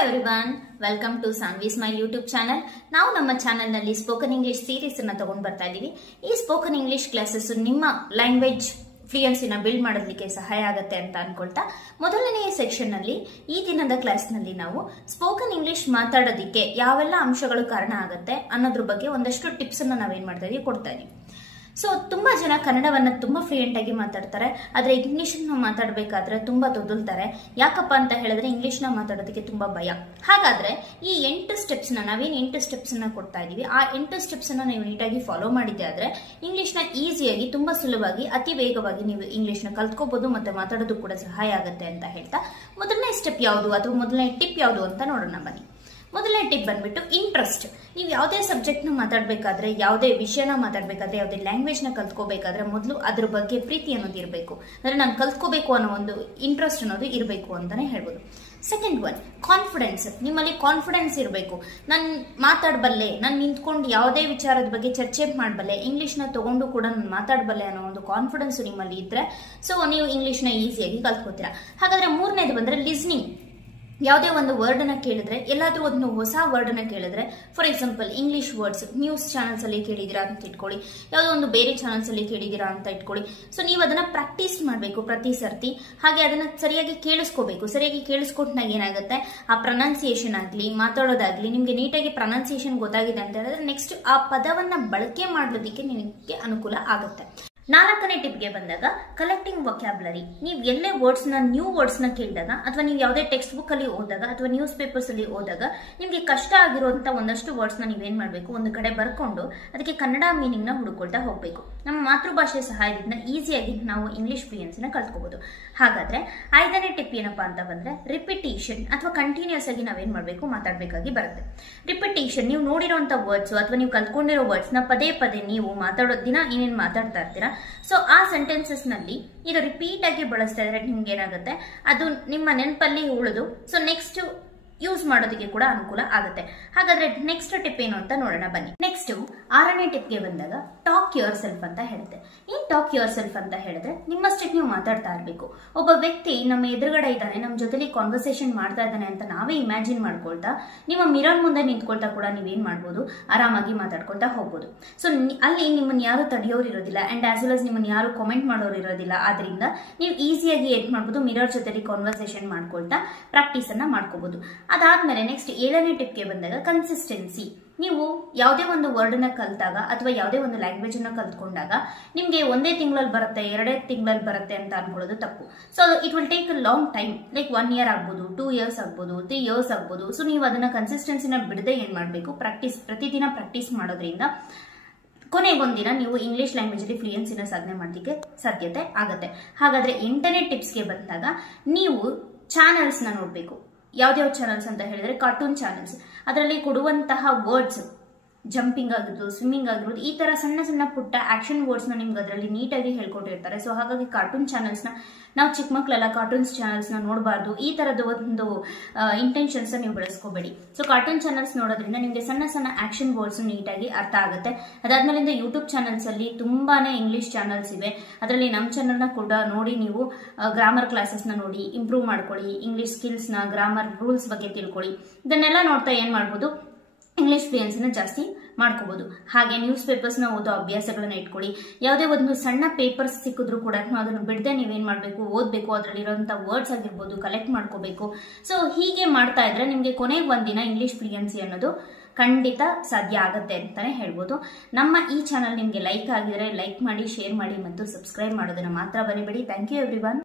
Everyone, welcome to Sanvi smile YouTube channel. ನಾವು ನಮ್ಮ channel ನಲ್ಲಿ ಸ್ಪೋಕನ್ ಇಂಗ್ಲಿಷ್ ಸೀರೀಸ್ ಅನ್ನ ತಗೊಂಡು ಬರ್ತಾ ಇದೀವಿ. ಈ ಸ್ಪೋಕನ್ ಇಂಗ್ಲಿಷ್ ಕ್ಲಾಸಸ್ ನಿಮ್ಮ ಲ್ಯಾಂಗ್ವೇಜ್ ಫ್ಲೂಯೆನ್ಸಿನ ಬಿಲ್ಡ್ ಮಾಡೋದಕ್ಕೆ ಸಹಾಯ ಆಗುತ್ತೆ ಅಂತ ಅನ್ಕೊಳ್ತಾ ಮೊದಲನೆಯ ಸೆಕ್ಷನ್ ನಲ್ಲಿ ಈ ದಿನದ ಕ್ಲಾಸ್ ನಲ್ಲಿ ನಾವು ಸ್ಪೋಕನ್ ಇಂಗ್ಲಿಷ್ ಮಾತಾಡೋದಕ್ಕೆ ಯಾವೆಲ್ಲ ಅಂಶಗಳು ಕಾರಣ ಆಗುತ್ತೆ ಅನ್ನೋದ್ರ ಬಗ್ಗೆ ಒಂದಷ್ಟು ಟಿಪ್ಸ್ ಅನ್ನ ನಾವೇನ್ ಮಾಡ್ತಾ ಇದೀವಿ ಕೊಡ್ತಾ ಇದೀವಿ. ಸೊ ತುಂಬಾ ಜನ ಕನ್ನಡವನ್ನ ತುಂಬಾ ಫ್ಲೂಯೆಂಟ್ ಆಗಿ ಮಾತಾಡ್ತಾರೆ, ಆದ್ರೆ ಇಂಗ್ಲಿಷ್ ಮಾತಾಡಬೇಕಾದ್ರೆ ತುಂಬಾ ತೊದಲ್ತಾರೆ. ಯಾಕಪ್ಪ ಅಂತ ಹೇಳಿದ್ರೆ ಇಂಗ್ಲಿಷ್ ನ ಮಾತಾಡೋದಕ್ಕೆ ತುಂಬಾ ಭಯ. ಹಾಗಾದ್ರೆ ಈ 8 ಸ್ಟೆಪ್ಸ್ ನಾವೇನ್ 8 ಸ್ಟೆಪ್ಸ್ ಅನ್ನ ಕೊಡ್ತಾ ಇದೀವಿ, ಆ 8 ಸ್ಟೆಪ್ಸ್ ಅನ್ನ ನೀವು ನೀಟಾಗಿ ಫಾಲೋ ಮಾಡಿದ್ದೆ ಆದ್ರೆ ಇಂಗ್ಲಿಷ್ ನ ಈಸಿಯಾಗಿ ತುಂಬಾ ಸುಲಭವಾಗಿ ಅತಿ ವೇಗವಾಗಿ ನೀವು ಇಂಗ್ಲಿಷ್ ನ ಕಲ್ತ್ಕೋಬಹುದು ಮತ್ತೆ ಮಾತಾಡೋದು ಕೂಡ ಸಹಾಯ ಆಗುತ್ತೆ ಅಂತ ಹೇಳ್ತಾ ಮೊದಲನೇ ಸ್ಟೆಪ್ ಯಾವುದು ಅಥವಾ ಮೊದಲನೇ ಟಿಪ್ ಯಾವುದು ಅಂತ ನೋಡೋಣ ಬನ್ನಿ. ಮೊದಲನೇ ಟಿಪ್ ಬಂದ್ಬಿಟ್ಟು ಇಂಟ್ರೆಸ್ಟ್. ನೀವು ಯಾವುದೇ ಸಬ್ಜೆಕ್ಟ್ ನ ಮಾತಾಡ್ಬೇಕಾದ್ರೆ, ಯಾವುದೇ ವಿಷಯನ ಮಾತಾಡ್ಬೇಕಾದ್ರೆ, ಯಾವುದೇ ಲ್ಯಾಂಗ್ವೇಜ್ ನ ಕಲ್ತ್ಕೋಬೇಕಾದ್ರೆ ಮೊದಲು ಅದ್ರ ಬಗ್ಗೆ ಪ್ರೀತಿ ಅನ್ನೋದು ಇರಬೇಕು. ಅಂದ್ರೆ ನಾನು ಕಲ್ತ್ಕೋಬೇಕು ಅನ್ನೋ ಒಂದು ಇಂಟ್ರೆಸ್ಟ್ ಅನ್ನೋದು ಇರಬೇಕು ಅಂತಾನೆ ಹೇಳ್ಬೋದು. Second one, confidence. ನಿಮ್ಮಲ್ಲಿ ಕಾನ್ಫಿಡೆನ್ಸ್ ಇರಬೇಕು. ನಾನು ಮಾತಾಡಬಲ್ಲೆ, ನಾನು ನಿಂತ್ಕೊಂಡು ಯಾವುದೇ ವಿಚಾರದ ಬಗ್ಗೆ ಚರ್ಚೆ ಮಾಡಬಲ್ಲೆ, ಇಂಗ್ಲಿಷ್ ನ ತಗೊಂಡು ಕೂಡ ನಾನು ಮಾತಾಡಬಲ್ಲೆ ಅನ್ನೋ ಒಂದು ಕಾನ್ಫಿಡೆನ್ಸ್ ನಿಮ್ಮಲ್ಲಿ ಇದ್ರೆ ಸೊ ನೀವು ಇಂಗ್ಲಿಷ್ ನ ಈಸಿಯಾಗಿ ಕಲ್ತ್ಕೋತೀರಾ. ಹಾಗಾದ್ರೆ ಮೂರನೇದು ಬಂದ್ರೆ ಲಿಸ್ನಿಂಗ್. ಯಾವುದೇ ಒಂದು ವರ್ಡ್ ಅನ್ನ ಕೇಳಿದ್ರೆ, ಎಲ್ಲಾದ್ರೂ ಒಂದು ಹೊಸ ವರ್ಡ್ ಅನ್ನ ಕೇಳಿದ್ರೆ, for example English words news channels ಅಲ್ಲಿ ಕೇಳಿದಿರಾ ಅಂತ ಇಟ್ಕೊಳ್ಳಿ, ಯಾವುದೋ ಒಂದು ಬೇರೆ ಚಾನಲ್ಸ್ ಅಲ್ಲಿ ಕೇಳಿದಿರಾ ಅಂತ ಇಟ್ಕೊಳ್ಳಿ. ಸೊ ನೀವು ಅದನ್ನ ಪ್ರಾಕ್ಟೀಸ್ ಮಾಡಬೇಕು ಪ್ರತಿ ಸರ್ತಿ. ಹಾಗೆ ಅದನ್ನ ಸರಿಯಾಗಿ ಕೇಳಿಸ್ಕೋಬೇಕು. ಸರಿಯಾಗಿ ಕೇಳಿಸ್ಕೊಟ್ಟಾಗ ಏನಾಗುತ್ತೆ, ಆ ಪ್ರೊನೌನ್ಸಿಯೇಷನ್ ಆಗ್ಲಿ ಮಾತಾಡೋದಾಗ್ಲಿ ನಿಮ್ಗೆ ನೀಟಾಗಿ ಪ್ರೊನೌನ್ಸಿಯೇಷನ್ ಗೊತ್ತಾಗಿದೆ ಅಂತ ಹೇಳಿದ್ರೆ ನೆಕ್ಸ್ಟ್ ಆ ಪದವನ್ನ ಬಳಕೆ ಮಾಡೋದಕ್ಕೆ ನಿಮಗೆ ಅನುಕೂಲ ಆಗುತ್ತೆ. ನಾಲ್ಕನೇ ಟಿಪ್ಗೆ ಬಂದಾಗ ಕಲೆಕ್ಟಿಂಗ್ ವೊಕ್ಯಾಬ್ಯುಲರಿ. ನೀವು ಎಲ್ಲೇ ವರ್ಡ್ಸ್ ನ ನ್ಯೂ ವರ್ಡ್ಸ್ ನ ಕೇಳಿದಾಗ ಅಥವಾ ನೀವು ಯಾವುದೇ ಟೆಕ್ಸ್ಟ್ ಬುಕ್ ಅಲ್ಲಿ ಓದಾಗ ಅಥವಾ ನ್ಯೂಸ್ ಪೇಪರ್ಸ್ ಅಲ್ಲಿ ಓದಾಗ ನಿಮ್ಗೆ ಕಷ್ಟ ಆಗಿರುವಂತ ಒಂದಷ್ಟು ವರ್ಡ್ಸ್ ನ ನೀವೇನ್ ಮಾಡ್ಬೇಕು, ಒಂದು ಕಡೆ ಬರ್ಕೊಂಡು ಅದಕ್ಕೆ ಕನ್ನಡ ಮೀನಿಂಗ್ ನ ಹುಡುಕೊಳ್ತಾ ಹೋಗ್ಬೇಕು. ನಮ್ಮ ಮಾತೃಭಾಷೆ ಸಹಾಯದಿಂದ ಈಸಿಯಾಗಿ ನಾವು ಇಂಗ್ಲಿಷ್ ಫ್ಲೂಯೆನ್ಸಿನ ಕಲ್ತ್ಕೋಬಹುದು. ಹಾಗಾದ್ರೆ 5ನೇ ಟಿಪ್ ಏನಪ್ಪಾ ಅಂತ ಬಂದ್ರೆ ರಿಪಿಟೇಷನ್ ಅಥವಾ ಕಂಟಿನ್ಯೂಸ್ ಆಗಿ ನಾವೇನ್ ಮಾಡ್ಬೇಕು, ಮಾತಾಡ್ಬೇಕಾಗಿ ಬರುತ್ತೆ. ರಿಪಿಟೇಷನ್, ನೀವು ನೋಡಿರುವಂತ ವರ್ಡ್ಸ್ ಅಥವಾ ನೀವು ಕಲ್ತ್ಕೊಂಡಿರೋ ವರ್ಡ್ಸ್ ನ ಪದೇ ಪದೇ ನೀವು ಮಾತಾಡೋ ದಿನ ಏನೇನ್ ಮಾತಾಡ್ತಾ ಇರ್ತೀರಾ, ಸೊ ಆ ಸೆಂಟೆನ್ಸಸ್ ನಲ್ಲಿ ಇದು ರಿಪೀಟ್ ಆಗಿ ಬಳಸ್ತಾ ಇದ್ರೆ ನಿಮ್ಗೆ ಏನಾಗುತ್ತೆ, ಅದು ನಿಮ್ಮ ನೆನಪಲ್ಲಿ ಉಳಿದು ಸೊ ನೆಕ್ಸ್ಟ್ ಯೂಸ್ ಮಾಡೋದಕ್ಕೆ ಕೂಡ ಅನುಕೂಲ ಆಗುತ್ತೆ. ಹಾಗಾದ್ರೆ ನೆಕ್ಸ್ಟ್ ಟಿಪ್ ಏನು ಅಂತ ನೋಡೋಣ ಬನ್ನಿ. ನೆಕ್ಸ್ಟ್ 6ನೇ ಟಿಪ್ಗೆ ಬಂದಾಗ ಟಾಕ್ ಯುವರ್ ಸೆಲ್ಫ್ ಅಂತ ಹೇಳುತ್ತೆ. ಏನ್ ಟಾಕ್ ಯುವರ್ ಸೆಲ್ಫ್ ಅಂತ ಹೇಳಿದ್ರೆ ನಿಮ್ಮಷ್ಟಕ್ಕೆ ನೀವು ಮಾತಾಡ್ತಾ ಇರ್ಬೇಕು. ಒಬ್ಬ ವ್ಯಕ್ತಿ ನಮ್ಮ ಎದುರುಗಡೆ ಇದ್ದಾನೆ, ನಮ್ಮ ಜೊತೆಲಿ ಕಾನ್ವರ್ಸೇಷನ್ ಮಾಡ್ತಾ ಇದ್ದಾನೆ ಅಂತ ನಾವೇ ಇಮ್ಯಾಜಿನ್ ಮಾಡ್ಕೊಳ್ತಾ ನಿಮ್ಮ ಮಿರರ್ ಮುಂದೆ ನಿಂತ್ಕೊಳ್ತಾ ಕೂಡ ನೀವೇನ್ ಮಾಡ್ಬೋದು, ಆರಾಮಾಗಿ ಮಾತಾಡ್ಕೊಳ್ತಾ ಹೋಗ್ಬೋದು. ಸೊ ಅಲ್ಲಿ ನಿಮ್ಮನ್ನ ಯಾರು ತಡೆಯೋರು ಇರೋದಿಲ್ಲ ಅಂಡ್ ಆಸ್ ವೆಲ್ ಆಸ್ ನಿಮ್ಮನ್ನ ಯಾರು ಕಾಮೆಂಟ್ ಮಾಡೋರು ಇರೋದಿಲ್ಲ. ಆದ್ರಿಂದ ನೀವು ಈಸಿಯಾಗಿ ಏನ್ ಮಾಡ್ಬೋದು, ಮಿರರ್ ಜೊತೆಲಿ ಕಾನ್ವರ್ಸೇಷನ್ ಮಾಡ್ಕೊಳ್ತಾ ಪ್ರಾಕ್ಟೀಸ್ ಅನ್ನ ಮಾಡ್ಕೋಬಹುದು. ಅದಾದ್ಮೇಲೆ ನೆಕ್ಸ್ಟ್ 7ನೇ ಟಿಪ್ಗೆ ಬಂದಾಗ ಕನ್ಸಿಸ್ಟೆನ್ಸಿ. ನೀವು ಯಾವುದೇ ಒಂದು ವರ್ಡ್ ನ ಕಲ್ತಾಗ ಅಥವಾ ಯಾವುದೇ ಒಂದು ಲ್ಯಾಂಗ್ವೇಜ್ ಅನ್ನ ಕಲ್ತ್ಕೊಂಡಾಗ ನಿಮ್ಗೆ ಒಂದೇ ತಿಂಗಳಲ್ಲಿ ಬರುತ್ತೆ, 2 ತಿಂಗಳಲ್ಲಿ ಬರುತ್ತೆ ಅಂತ ಅನ್ಕೊಳ್ಳೋದು ತಪ್ಪು. So it will take a long time, like 1 year ಆಗ್ಬೋದು, 2 years ಆಗ್ಬೋದು, 3 years ಆಗ್ಬೋದು. ಸೊ ನೀವು ಅದನ್ನ ಕನ್ಸಿಸ್ಟೆನ್ಸಿನ ಬಿಡದೆ ಏನ್ ಮಾಡ್ಬೇಕು, ಪ್ರತಿದಿನ ಪ್ರಾಕ್ಟೀಸ್ ಮಾಡೋದ್ರಿಂದ ಕೊನೆಗೊಂದಿನ ನೀವು ಇಂಗ್ಲಿಷ್ ಲ್ಯಾಂಗ್ವೇಜ್ ಅಲ್ಲಿ ಫ್ಲೂಯೆನ್ಸಿನ ಸಾಧನೆ ಮಾಡೋದಕ್ಕೆ ಸಾಧ್ಯತೆ ಆಗುತ್ತೆ. ಹಾಗಾದ್ರೆ 8ನೇ ಟಿಪ್ಸ್ಗೆ ಬಂದಾಗ ನೀವು ಚಾನೆಲ್ಸ್ ನ ನೋಡ್ಬೇಕು. ಯಾವ್ದಾವ್ ಚಾನಲ್ಸ್ ಅಂತ ಹೇಳಿದ್ರೆ ಕಾರ್ಟೂನ್ ಚಾನಲ್ಸ್. ಅದರಲ್ಲಿ ಕೊಡುವಂತಹ ವರ್ಡ್ಸ್ ಜಂಪಿಂಗ್ ಆಗಿರ್ಬೋದು, ಸ್ವಿಮ್ಮಿಂಗ್ ಆಗಿರ್ಬೋದು, ಈ ತರ ಸಣ್ಣ ಸಣ್ಣ ಪುಟ್ಟ ಆಕ್ಷನ್ ವರ್ಡ್ಸ್ ನ ನಿಮ್ಗೆ ಅದರಲ್ಲಿ ನೀಟಾಗಿ ಹೇಳ್ಕೊಟ್ಟಿರ್ತಾರೆ. ಸೊ ಹಾಗಾಗಿ ಕಾರ್ಟೂನ್ ಚಾನಲ್ಸ್ ನ ನಾವು ಚಿಕ್ಕ ಮಕ್ಕಳೆಲ್ಲ ಕಾರ್ಟೂನ್ಸ್ ಚಾನಲ್ಸ್ ನ ನೋಡಬಾರ್ದು, ಈ ತರದ ಒಂದು ಇಂಟೆನ್ಷನ್ಸ್ ನೀವು ಬೆಳೆಸ್ಕೋಬೇಡಿ. ಸೊ ಕಾರ್ಟೂನ್ ಚಾನಲ್ಸ್ ನೋಡೋದ್ರಿಂದ ನಿಮ್ಗೆ ಸಣ್ಣ ಸಣ್ಣ ಆಕ್ಷನ್ ವರ್ಡ್ಸ್ ನೀಟಾಗಿ ಅರ್ಥ ಆಗುತ್ತೆ. ಅದಾದ್ಮೇಲಿಂದ ಯೂಟ್ಯೂಬ್ ಚಾನಲ್ಸ್ ಅಲ್ಲಿ ತುಂಬಾನೇ ಇಂಗ್ಲಿಷ್ ಚಾನಲ್ಸ್ ಇವೆ. ಅದರಲ್ಲಿ ನಮ್ಮ ಚಾನಲ್ ನ ಕೂಡ ನೋಡಿ ನೀವು ಗ್ರಾಮರ್ ಕ್ಲಾಸಸ್ ನ ನೋಡಿ ಇಂಪ್ರೂವ್ ಮಾಡ್ಕೊಳ್ಳಿ, ಇಂಗ್ಲಿಷ್ ಸ್ಕಿಲ್ಸ್ ನ ಗ್ರಾಮರ್ ರೂಲ್ಸ್ ಬಗ್ಗೆ ತಿಳ್ಕೊಳ್ಳಿ. ಇದನ್ನೆಲ್ಲ ನೋಡ್ತಾ ಏನ್ ಮಾಡ್ಬೋದು, ಇಂಗ್ಲಿಷ್ ಫ್ಲೂಯೆನ್ಸಿನ ಜಾಸ್ತಿ ಮಾಡ್ಕೋಬಹುದು. ಹಾಗೆ ನ್ಯೂಸ್ ಪೇಪರ್ಸ್ ನ ಓದೋ ಅಭ್ಯಾಸಗಳನ್ನ ಇಟ್ಕೊಳ್ಳಿ. ಯಾವುದೇ ಒಂದು ಸಣ್ಣ ಪೇಪರ್ಸ್ ಸಿಕ್ಕಿದ್ರು ಕೂಡ ಅದನ್ನು ಬಿಡದೆ ನೀವೇನ್ ಮಾಡ್ಬೇಕು, ಓದ್ಬೇಕು. ಅದರಲ್ಲಿರುವಂತಹ ವರ್ಡ್ಸ್ ಆಗಿರ್ಬೋದು ಕಲೆಕ್ಟ್ ಮಾಡ್ಕೋಬೇಕು. ಸೊ ಹೀಗೆ ಮಾಡ್ತಾ ಇದ್ರೆ ನಿಮ್ಗೆ ಕೊನೆಗೆ ಒಂದಿನ ಇಂಗ್ಲಿಷ್ ಫ್ಲೂಯೆನ್ಸಿ ಅನ್ನೋದು ಖಂಡಿತ ಸಾಧ್ಯ ಆಗತ್ತೆ ಅಂತಾನೆ ಹೇಳ್ಬೋದು. ನಮ್ಮ ಈ ಚಾನಲ್ ನಿಮ್ಗೆ ಲೈಕ್ ಆಗಿದ್ರೆ ಲೈಕ್ ಮಾಡಿ, ಶೇರ್ ಮಾಡಿ ಮತ್ತು ಸಬ್ಸ್ಕ್ರೈಬ್ ಮಾಡೋದನ್ನ ಮಾತ್ರ ಮರಿಬೇಡಿ. Thank you everyone.